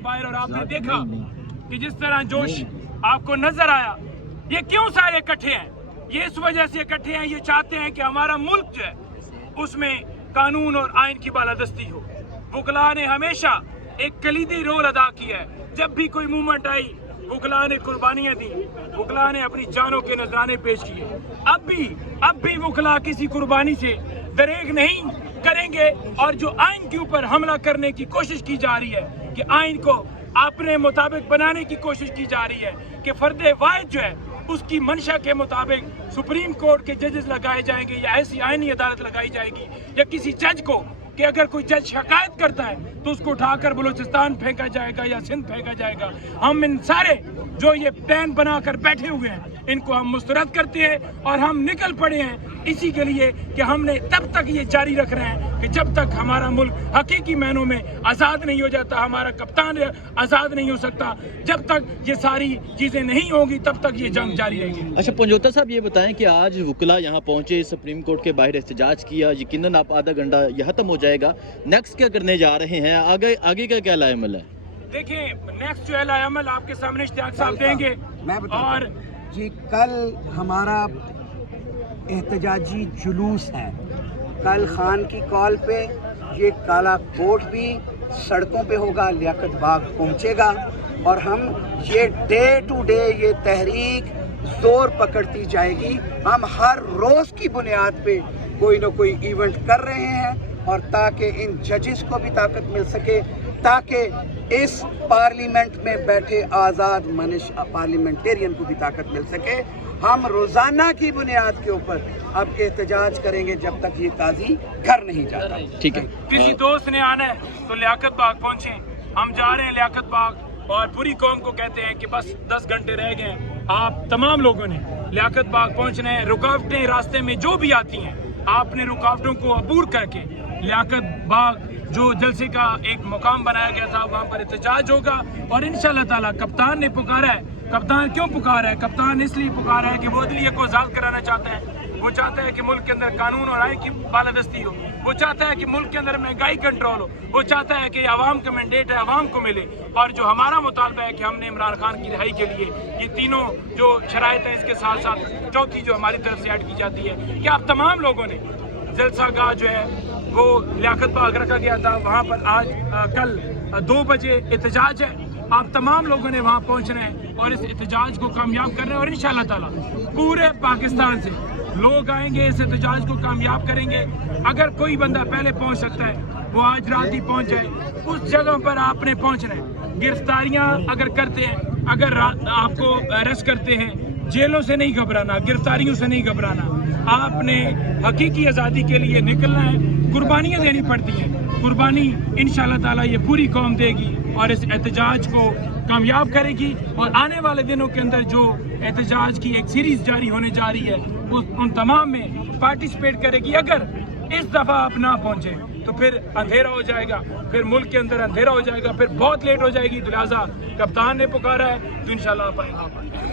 और आपने देखा कि जिस तरह जोश आपको नजर आया, ये क्यों सारे इकट्ठे हैं? ये इस वजह से इकट्ठे हैं, ये चाहते हैं कि हमारा मुल्क जो है उसमें कानून और आइन की बालादस्ती हो। वकला ने हमेशा एक कलीदी रोल अदा किया है। जब भी कोई मूवमेंट आई, वकला ने कुर्बानियां दी, वकला ने अपनी जानों के नजराने पेश किए। अब भी वकला किसी कुर्बानी से दरेग नहीं करेंगे। और जो आइन के ऊपर हमला करने की कोशिश की जा रही है, कि आइन को अपने मुताबिक बनाने की कोशिश की जा रही है, कि फर्द वाहिद जो है उसकी मंशा के मुताबिक सुप्रीम कोर्ट के जजेस लगाए जाएंगे या ऐसी आईनी अदालत लगाई जाएगी, या किसी जज को कि अगर कोई जज शिकायत करता है तो उसको उठाकर बलूचिस्तान फेंका जाएगा या सिंध फेंका जाएगा। हम इन सारे जो ये प्लान बनाकर बैठे हुए हैं, इनको हम मुस्तरद करते हैं और हम निकल पड़े हैं इसी के लिए कि हमने तब तक ये जारी रख रहे हैं कि जब तक हमारा मुल्क हकीकी मायनों में आज़ाद नहीं हो जाता, हमारा कप्तान आज़ाद नहीं हो सकता, जब तक ये सारी चीज़ें नहीं होंगी तब तक ये जंग जारी रहेगी। अच्छा पंजोता साहब, ये बताएं कि आज वकला यहाँ पहुँचे, सुप्रीम कोर्ट के बाहर एहतजाज किया, यकीनन आप आधा घंटा यह खत्म हो जाएगा, नेक्स्ट क्या करने जा रहे हैं, आगे का क्या लाएमल है? देखिए, नेक्स्ट जो है लाएमल आपके सामने इश्तियाक साहब देंगे। और जी कल हमारा एहतजाजी जुलूस है, कल खान की कॉल पे ये काला कोट भी सड़कों पे होगा, लियाकत बाग पहुंचेगा और हम ये डे टू डे ये तहरीक जोर पकड़ती जाएगी। हम हर रोज़ की बुनियाद पे कोई ना कोई इवेंट कर रहे हैं और ताकि इन जजेस को भी ताकत मिल सके, ताकि इस पार्लियामेंट में बैठे आज़ाद मनिश पार्लियामेंटेरियन को भी ताकत मिल सके। हम रोजाना की बुनियाद के ऊपर अब एहतजाज करेंगे जब तक ये काजी घर नहीं जाता। ठीक है, किसी दोस्त ने आना है तो लियाकत बाग पहुंचे, हम जा रहे हैं लियाकत बाग और पूरी कौम को कहते हैं कि बस 10 घंटे रह गए। आप तमाम लोगों ने लियाकत बाग पहुंचना है। रुकावटें रास्ते में जो भी आती हैं, आपने रुकावटों को अबूर करके लियाकत बाग जो जलसे का एक मुकाम बनाया गया था वहाँ पर एहतजाज होगा। और इंशाअल्लाह ताला कप्तान ने पुकारा है। कप्तान क्यों पुकारा है? कप्तान इसलिए पुकारा है कि वो अदलिया को आज़ाद कराना चाहता है। वो चाहता है कि मुल्क के अंदर कानून और आइन की बालादस्ती हो। वो चाहता है कि मुल्क के अंदर महंगाई कंट्रोल हो। वो चाहता है कि आवाम का मैंडेट है, आवाम को मिले। और जो हमारा मुतालबा है कि हमने इमरान खान की रिहाई के लिए ये तीनों जो शराइत हैं, इसके साथ साथ चौथी जो हमारी तरफ से ऐड की जाती है कि आप तमाम लोगों ने जलसा गाह जो है वो लियाकत बाग रखा गया था, वहाँ पर आज कल 2 बजे एहतजाज है। आप तमाम लोगों ने वहाँ पहुँचना है और इस एहतजाज को कामयाब करना है। और इंशाअल्लाह ताला पूरे पाकिस्तान से लोग आएंगे, इस एहतजाज को कामयाब करेंगे। अगर कोई बंदा पहले पहुँच सकता है वो आज रात ही पहुँच जाए। उस जगह पर आपने पहुँचना है। गिरफ्तारियाँ अगर करते हैं, अगर आपको अरेस्ट करते हैं, जेलों से नहीं घबराना, गिरफ्तारियों से नहीं घबराना। आपने हकीकी आज़ादी के लिए निकलना है। कुर्बानियाँ देनी पड़ती हैं, कुर्बानी इंशाअल्लाह ताला ये पूरी कौम देगी और इस एहतजाज को कामयाब करेगी। और आने वाले दिनों के अंदर जो एहतजाज की एक सीरीज जारी होने जा रही है उन तमाम में पार्टिसिपेट करेगी। अगर इस दफ़ा आप ना पहुँचे तो फिर अंधेरा हो जाएगा, फिर मुल्क के अंदर अंधेरा हो जाएगा, फिर बहुत लेट हो जाएगी। तो लिहाजा कप्तान ने पुकारा है तो इंशाअल्लाह आप आएंगे।